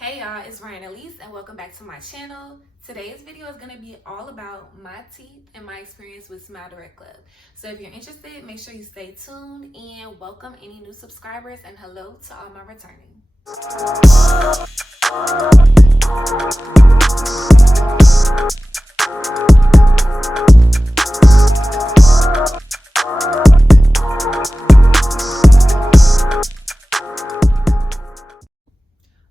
Hey y'all, it's Ryan Elise and welcome back to my channel. Today's video is going to be all about my teeth and my experience with Smile Direct Club. So if you're interested, make sure you stay tuned and welcome any new subscribers and hello to all my returning.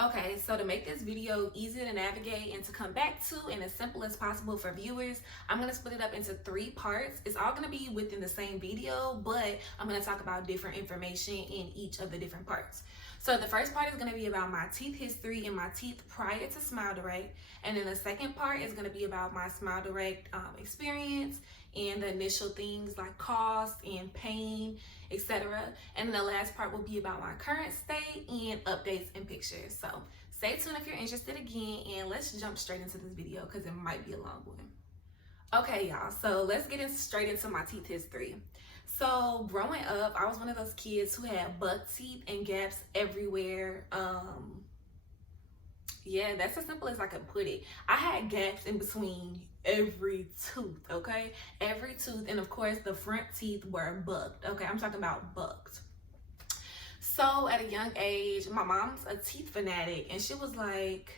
Okay, so to make this video easy to navigate and to come back to and as simple as possible for viewers, I'm going to split it up into 3 parts. It's all going to be within the same video, but I'm going to talk about different information in each of the different parts. So the first part is going to be about my teeth history and my teeth prior to Smile Direct. And then the second part is going to be about my Smile Direct experience and the initial things like cost and pain, etc. And then the last part will be about my current state and updates and pictures. So stay tuned if you're interested again, and let's jump straight into this video because it might be a long one. Okay, y'all, so let's get straight into my teeth history. So growing up, I was one of those kids who had buck teeth and gaps everywhere. Yeah, that's as simple as I could put it. I had gaps in between every tooth, okay? Every tooth, and of course the front teeth were bucked, okay? I'm talking about bucked. So at a young age, my mom's a teeth fanatic, and she was like,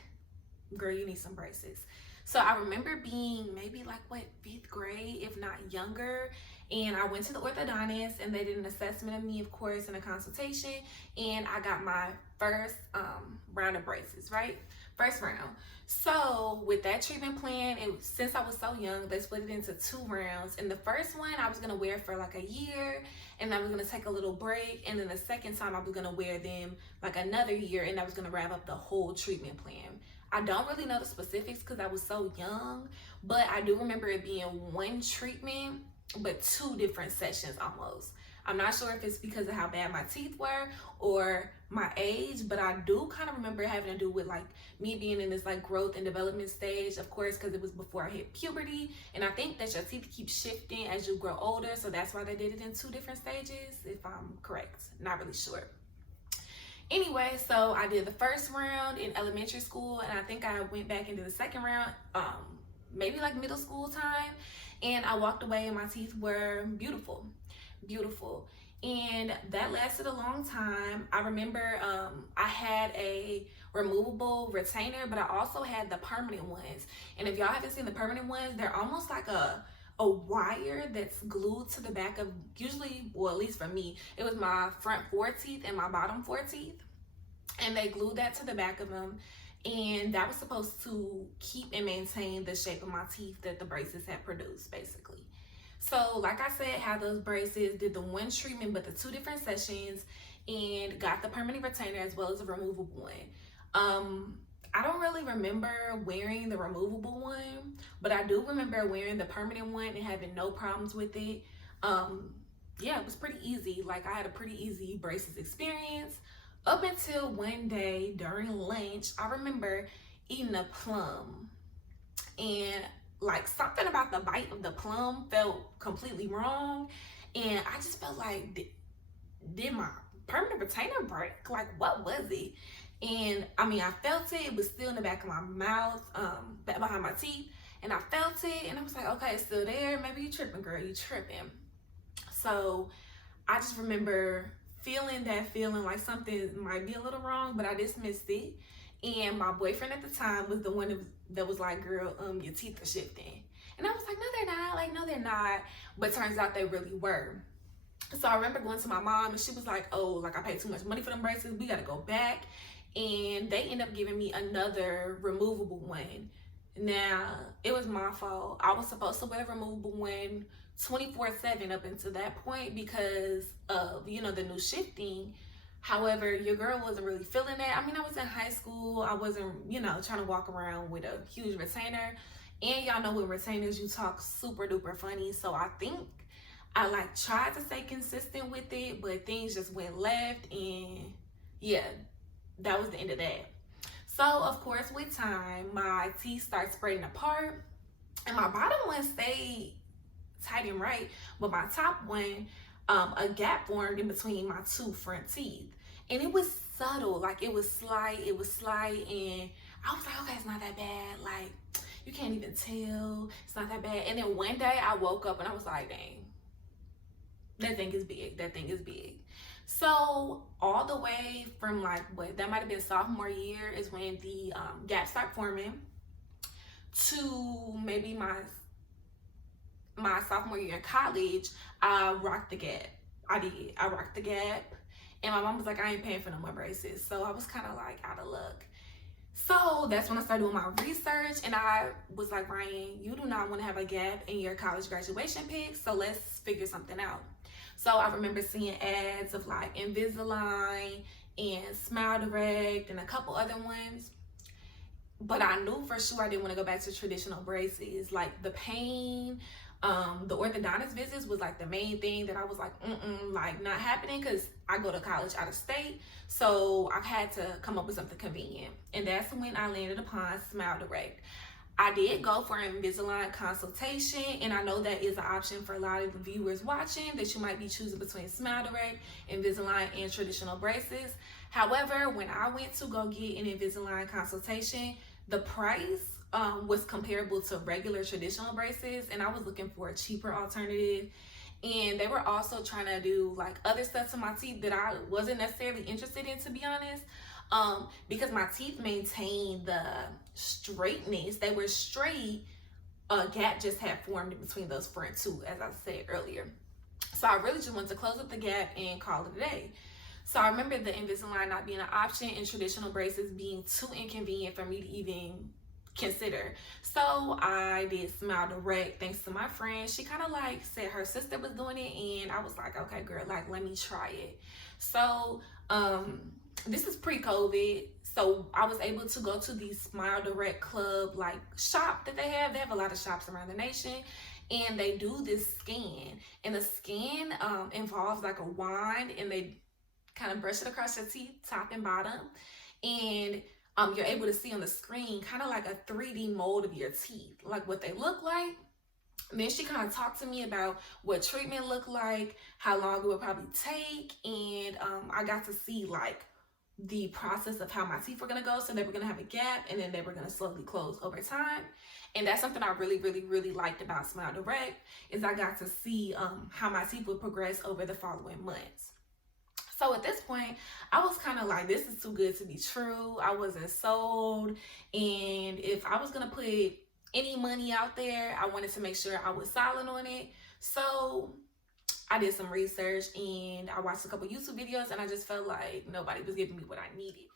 girl, you need some braces. So I remember being maybe like, what, 5th grade, if not younger, and I went to the orthodontist and they did an assessment of me, of course, in a consultation, and I got my first round of braces, right? First round. So with that treatment plan, since I was so young, they split it into 2 rounds. And the first one I was gonna wear for like a year, and I was gonna take a little break. And then the second time I was gonna wear them like another year, and I was gonna wrap up the whole treatment plan. I don't really know the specifics because I was so young, but I do remember it being one treatment, but 2 different sessions almost. I'm not sure if it's because of how bad my teeth were or my age, but I do kind of remember having to do with like me being in this like growth and development stage, of course, because it was before I hit puberty. And I think that your teeth keep shifting as you grow older, so that's why they did it in 2 different stages, if I'm correct. Not really sure. Anyway, so I did the first round in elementary school, and I think I went back into the second round, maybe like middle school time, and I walked away and my teeth were beautiful. And that lasted a long time. I remember I had a removable retainer, but I also had the permanent ones. And if y'all haven't seen the permanent ones, they're almost like a wire that's glued to the back of, usually, well, at least for me, it was my front 4 teeth and my bottom 4 teeth, and they glued that to the back of them, and that was supposed to keep and maintain the shape of my teeth that the braces had produced, basically. So like I said, had those braces, did the 1 treatment but the 2 different sessions, and got the permanent retainer as well as a removable one. I don't really remember wearing the removable one, but I do remember wearing the permanent one and having no problems with it. Yeah, it was pretty easy. Like, I had a pretty easy braces experience up until one day during lunch. I remember eating a plum, and like something about the bite of the plum felt completely wrong, and I just felt like, did my permanent retainer break? Like, what was it? And I mean, I felt it was still in the back of my mouth, back behind my teeth, and I felt it, and I was like, okay, it's still there. Maybe you tripping, girl, you tripping. So I just remember feeling that feeling like something might be a little wrong, but I dismissed it. And my boyfriend at the time was the one that was like, girl, your teeth are shifting. And I was like, no, they're not. Like, no, they're not. But turns out they really were. So I remember going to my mom, and she was like, oh, like, I paid too much money for them braces. We got to go back. And they ended up giving me another removable one. Now, it was my fault. I was supposed to wear a removable one 24/7 up until that point because of, you know, the new shifting. However, your girl wasn't really feeling that. I mean, I was in high school. I wasn't, you know, trying to walk around with a huge retainer. And y'all know with retainers, you talk super duper funny. So I think I like tried to stay consistent with it, but things just went left, and yeah, that was the end of that. So of course, with time, my teeth start spreading apart, and my bottom one stayed tight and right, but my top one, a gap formed in between my 2 front teeth, and it was subtle, like it was slight, and I was like, okay, it's not that bad. Like, you can't even tell, it's not that bad. And then one day I woke up and I was like, dang, that thing is big. That thing is big. So all the way from like what that might have been sophomore year is when the gap started forming, to maybe my sophomore year in college, I rocked the gap. I rocked the gap. And my mom was like, I ain't paying for no more braces. So I was kind of like out of luck. So that's when I started doing my research, and I was like, Ryan, you do not want to have a gap in your college graduation pic, so let's figure something out. So I remember seeing ads of like Invisalign and Smile Direct and a couple other ones. But I knew for sure I didn't want to go back to traditional braces. Like the pain, the orthodontist visits was like the main thing that I was like, like not happening, because I go to college out of state. So I had to come up with something convenient. And that's when I landed upon Smile Direct. I did go for an Invisalign consultation, and I know that is an option for a lot of the viewers watching, that you might be choosing between Smile Direct, Invisalign, and traditional braces. However, when I went to go get an Invisalign consultation, the price was comparable to regular traditional braces, and I was looking for a cheaper alternative. And they were also trying to do like other stuff to my teeth that I wasn't necessarily interested in, to be honest. Because my teeth maintained the straightness, they were straight. A gap just had formed in between those front two, as I said earlier. So I really just wanted to close up the gap and call it a day. So I remember the Invisalign not being an option and traditional braces being too inconvenient for me to even consider. So I did Smile Direct thanks to my friend. She kind of like said her sister was doing it, and I was like, okay girl, like let me try it. So this is pre-COVID, so I was able to go to the Smile Direct Club like shop that they have. They have a lot of shops around the nation, and they do this scan, and the scan involves like a wand, and they kind of brush it across your teeth, top and bottom, and you're able to see on the screen kind of like a 3D mold of your teeth, like what they look like. And then she kind of talked to me about what treatment looked like, how long it would probably take, and I got to see like the process of how my teeth were going to go. So they were going to have a gap, and then they were going to slowly close over time. And that's something I really liked about Smile Direct, is I got to see how my teeth would progress over the following months. So at this point, I was kind of like, this is too good to be true. I wasn't sold. And if I was going to put any money out there, I wanted to make sure I was solid on it. So I did some research, and I watched a couple YouTube videos, and I just felt like nobody was giving me what I needed.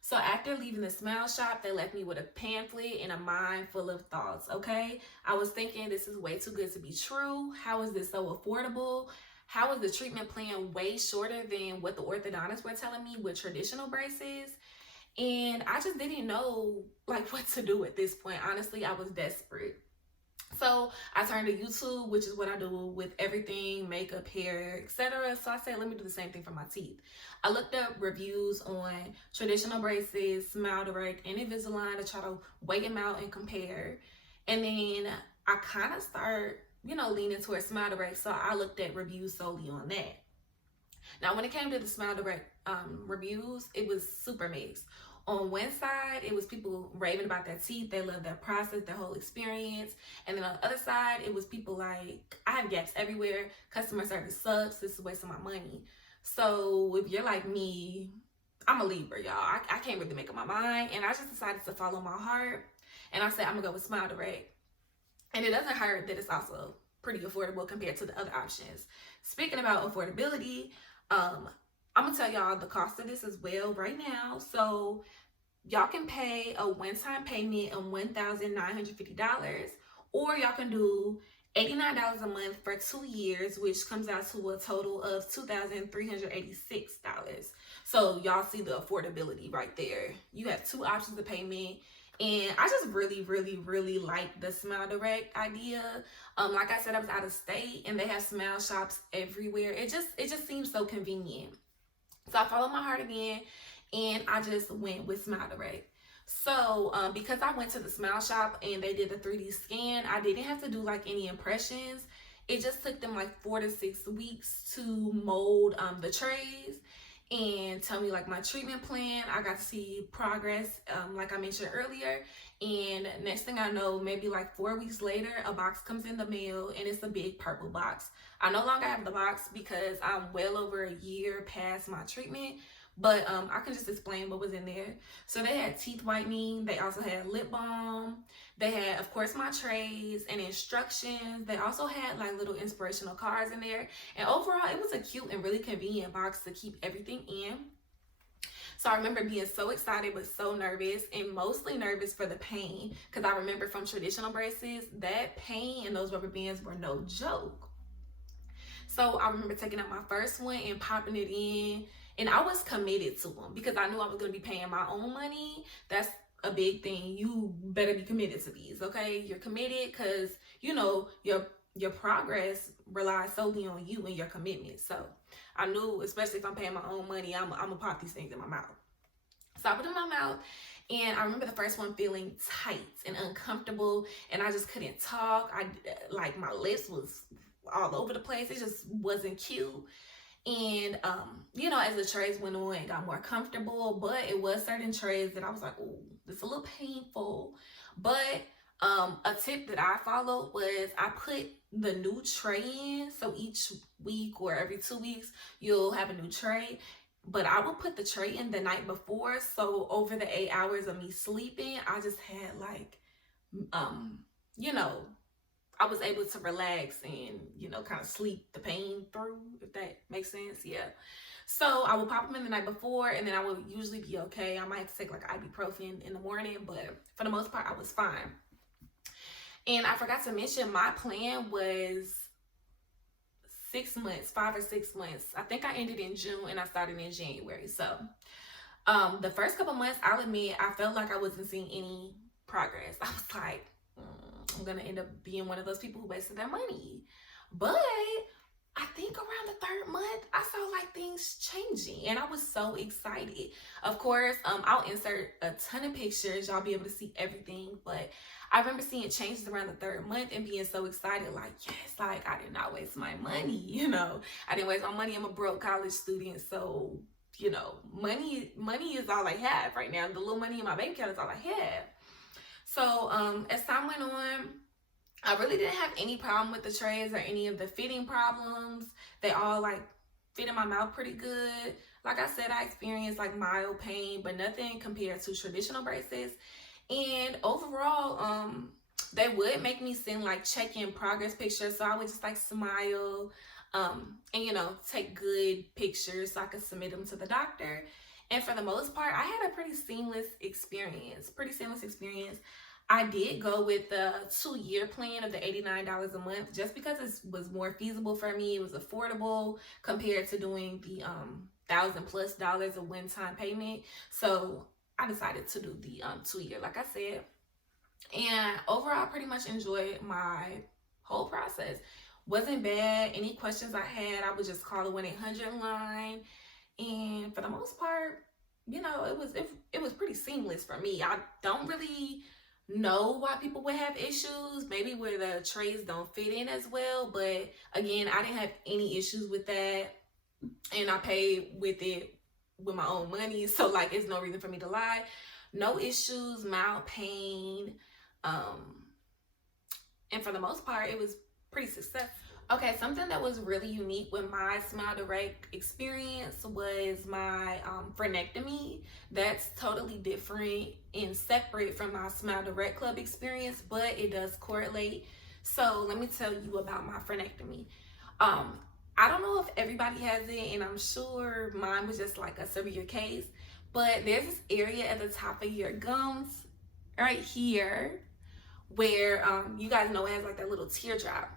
So after leaving the Smile shop, they left me with a pamphlet and a mind full of thoughts, okay? I was thinking, this is way too good to be true. How is this so affordable? How is the treatment plan way shorter than what the orthodontists were telling me with traditional braces? And I just didn't know like what to do at this point. Honestly, I was desperate. So I turned to YouTube, which is what I do with everything, makeup, hair, etc. So I said, let me do the same thing for my teeth. I looked up reviews on traditional braces, Smile Direct, and Invisalign to try to weigh them out and compare. And then I kind of started, leaning towards Smile Direct. So I looked at reviews solely on that. Now, when it came to the Smile Direct reviews, it was super mixed. On one side, it was people raving about their teeth. They loved their process, their whole experience. And then on the other side, it was people like, I have gaps everywhere. Customer service sucks. This is a waste of my money. So if you're like me, I'm a Libra, y'all. I can't really make up my mind. And I just decided to follow my heart. And I said, I'm going to go with Smile Direct. And it doesn't hurt that it's also pretty affordable compared to the other options. Speaking about affordability, I'm going to tell y'all the cost of this as well right now. So y'all can pay a one-time payment of $1,950, or y'all can do $89 a month for 2 years, which comes out to a total of $2,386. So y'all see the affordability right there. You have two options of payment. And I just really like the Smile Direct idea. Like I said, I was out of state, and they have Smile shops everywhere. It just seems so convenient. So I followed my heart again, and I just went with Smile Direct. So because I went to the Smile shop and they did a 3D scan, I didn't have to do like any impressions. It just took them like 4 to 6 weeks to mold the trays. and tell me like my treatment plan. I got to see progress, like I mentioned earlier. And next thing I know, maybe like 4 weeks later, a box comes in the mail, and it's a big purple box. I no longer have the box because I'm well over a year past my treatment, but I can just explain what was in there. So they had teeth whitening, they also had lip balm, they had, of course, my trays and instructions. They also had like little inspirational cards in there. And overall, it was a cute and really convenient box to keep everything in. So I remember being so excited but so nervous, and mostly nervous for the pain, because I remember from traditional braces, that pain and those rubber bands were no joke. So I remember taking out my first one and popping it in, and I was committed to them because I knew I was going to be paying my own money. That's a big thing. You better be committed to these, okay? You're committed because, you know, your progress relies solely on you and your commitment. So I knew, especially if I'm paying my own money, I'm gonna pop these things in my mouth. So I put it in my mouth, and I remember the first one feeling tight and uncomfortable, and I just couldn't talk. Like my lips was all over the place. It just wasn't cute. And you know, as the trays went on, it got more comfortable, but it was certain trays that I was like, oh, it's a little painful. But a tip that I followed was I put the new tray in. So each week or every 2 weeks, you'll have a new tray. But I would put the tray in the night before. So over the 8 hours of me sleeping, I just had like, you know, I was able to relax and, you know, kind of sleep the pain through, if that makes sense. Yeah. So I would pop them in the night before, and then I would usually be okay. I might have to take like ibuprofen in the morning, but for the most part, I was fine. And I forgot to mention, my plan was 6 months, 5 or 6 months. I think I ended in June and I started in January. So the first couple months, I'll admit, I felt like I wasn't seeing any progress. I was like, I'm gonna end up being one of those people who wasted their money. But I think around the 3rd month, I saw like things changing, and I was so excited. Of course, I'll insert a ton of pictures. Y'all be able to see everything, but I remember seeing changes around the 3rd month and being so excited, like, yes, like I did not waste my money, you know. I didn't waste my money. I'm a broke college student, so, you know, money is all I have right now. The little money in my bank account is all I have. So as time went on, I really didn't have any problem with the trays or any of the fitting problems. They all like fit in my mouth pretty good. Like I said, I experienced like mild pain, but nothing compared to traditional braces. And overall, they would make me send like check-in progress pictures. So I would just like smile and, you know, take good pictures so I could submit them to the doctor. And for the most part, I had a pretty seamless experience. I did go with the 2-year plan of the $89 a month just because it was more feasible for me. It was affordable compared to doing the $1,000+ a one-time payment. So I decided to do the 2-year, like I said. And overall, I pretty much enjoyed my whole process. Wasn't bad. Any questions I had, I would just call the 1-800 line. And for the most part, you know, it was pretty seamless for me. I don't really know why people would have issues, maybe where the trays don't fit in as well, but again, I didn't have any issues with that, and I paid with it with my own money, so like it's no reason for me to lie. No issues, mild pain, and for the most part, it was pretty successful. Okay, something that was really unique with my Smile Direct experience was my frenectomy. That's totally different and separate from my Smile Direct Club experience, but it does correlate. So let me tell you about my frenectomy. I don't know if everybody has it, and I'm sure mine was just like a severe case, but there's this area at the top of your gums right here where you guys know it has like that little teardrop.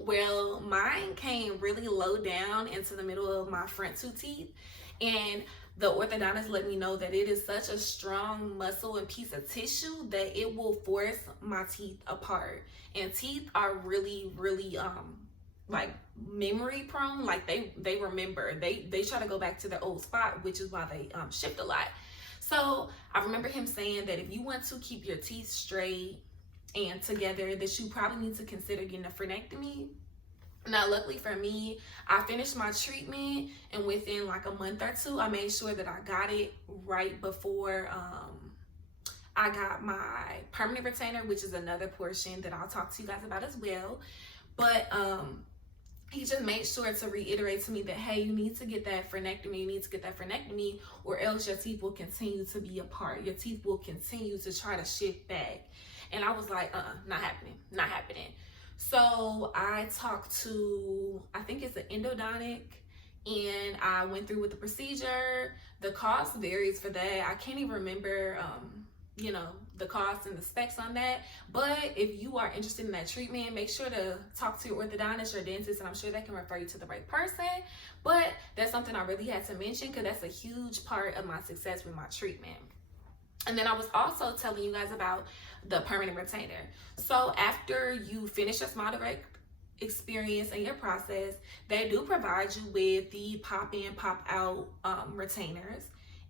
Well, mine came really low down into the middle of my front 2 teeth, and the orthodontist let me know that it is such a strong muscle and piece of tissue that it will force my teeth apart. And teeth are really, really like memory prone. Like they remember, they try to go back to their old spot, which is why they shift a lot. So I remember him saying that if you want to keep your teeth straight and together, that you probably need to consider getting a frenectomy. Now, luckily for me, I finished my treatment, and within like a month or two, I made sure that I got it right before I got my permanent retainer, which is another portion that I'll talk to you guys about as well. But he just made sure to reiterate to me that, hey, you need to get that frenectomy, or else your teeth will continue to be apart. Your teeth will continue to try to shift back. And I was like, not happening. So I talked to, I think it's an endodontic, and I went through with the procedure. The cost varies for that. I can't even remember, the cost and the specs on that. But if you are interested in that treatment, make sure to talk to your orthodontist or dentist, and I'm sure they can refer you to the right person. But that's something I really had to mention, because that's a huge part of my success with my treatment. And then I was also telling you guys about the permanent retainer. So after you finish your SmileDirect experience and your process, they do provide you with the pop in, pop out retainers.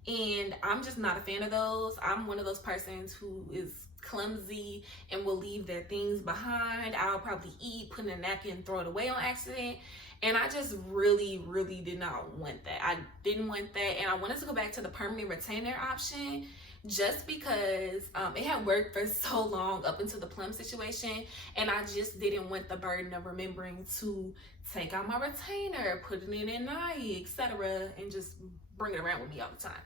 And I'm just not a fan of those. I'm one of those persons who is clumsy and will leave their things behind. I'll probably eat, put in a napkin, throw it away on accident. And I just really, really did not want that. I didn't want that. And I wanted to go back to the permanent retainer option, just because it had worked for so long up until the plum situation, and I just didn't want the burden of remembering to take out my retainer, put it in an eye, etc., and just bring it around with me all the time.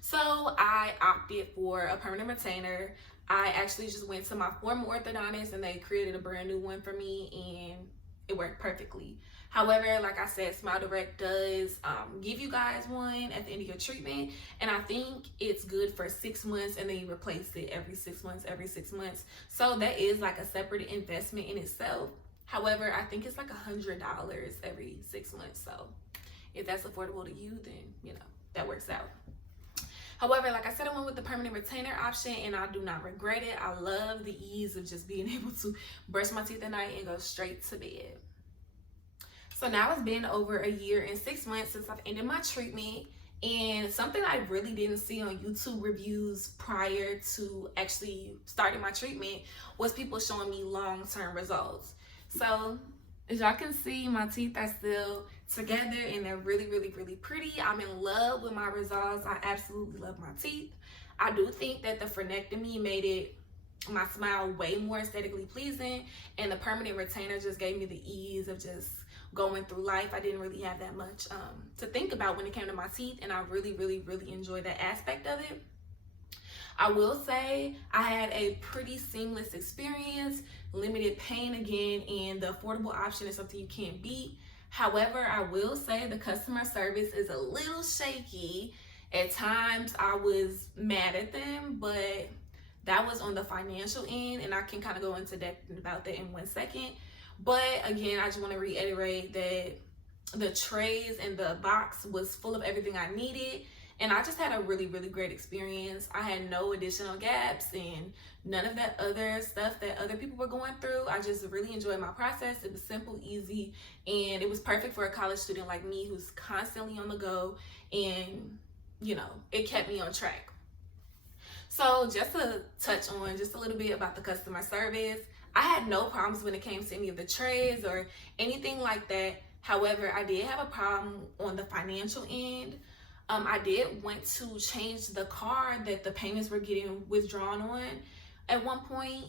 So I opted for a permanent retainer. I actually just went to my former orthodontist, and they created a brand new one for me, and it worked perfectly. However, like I said, SmileDirect does give you guys one at the end of your treatment, and I think it's good for 6 months, and then you replace it every 6 months. So that is like a separate investment in itself. However, I think it's like $100 every 6 months. So if that's affordable to you, then that works out. However, like I said, I went with the permanent retainer option, and I do not regret it. I love the ease of just being able to brush my teeth at night and go straight to bed. So now it's been over a year and 6 months since I've ended my treatment, and something I really didn't see on YouTube reviews prior to actually starting my treatment was people showing me long-term results. So as y'all can see, my teeth are still together, and they're really, really, really pretty. I'm in love with my results. I absolutely love my teeth. I do think that the frenectomy made my smile way more aesthetically pleasing, and the permanent retainer just gave me the ease of just going through life. I didn't really have that much to think about when it came to my teeth, and I really, really, really enjoyed that aspect of it. I will say I had a pretty seamless experience, limited pain again, and the affordable option is something you can't beat. However, I will say the customer service is a little shaky. At times I was mad at them, but that was on the financial end, and I can kind of go into depth about that in 1 second. But again, I just want to reiterate that the trays and the box was full of everything I needed, and I just had a really, really great experience. I had no additional gaps and none of that other stuff that other people were going through. I just really enjoyed my process. It was simple, easy, and it was perfect for a college student like me who's constantly on the go, and it kept me on track. So just to touch on just a little bit about the customer service, I had no problems when it came to any of the trays or anything like that. However, I did have a problem on the financial end. I did want to change the card that the payments were getting withdrawn on at one point,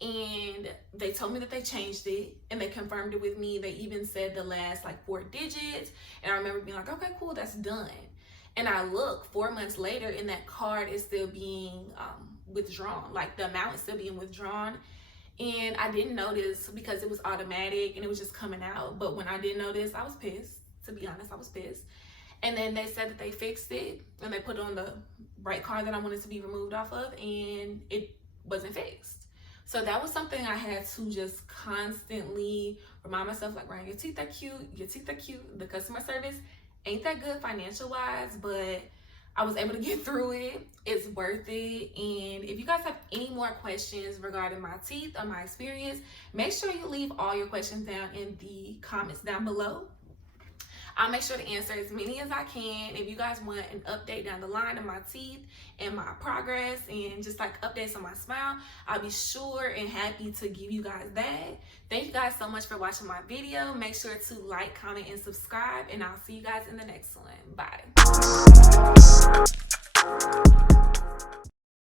and they told me that they changed it, and they confirmed it with me. They even said the last like 4 digits, and I remember being like, okay, cool, that's done. And I look 4 months later, and that card is still being withdrawn. Like the amount is still being withdrawn. And I didn't notice because it was automatic and it was just coming out. But when I did notice, I was pissed. To be honest, I was pissed. And then they said that they fixed it, and they put it on the right card that I wanted to be removed off of, and it wasn't fixed. So that was something I had to just constantly remind myself, like, Ryan, your teeth are cute. The customer service ain't that good financial wise, but I was able to get through it. It's worth it. And if you guys have any more questions regarding my teeth or my experience, make sure you leave all your questions down in the comments down below. I'll make sure to answer as many as I can. If you guys want an update down the line of my teeth and my progress and just like updates on my smile, I'll be sure and happy to give you guys that. Thank you guys so much for watching my video. Make sure to like, comment, and subscribe, and I'll see you guys in the next one. Bye.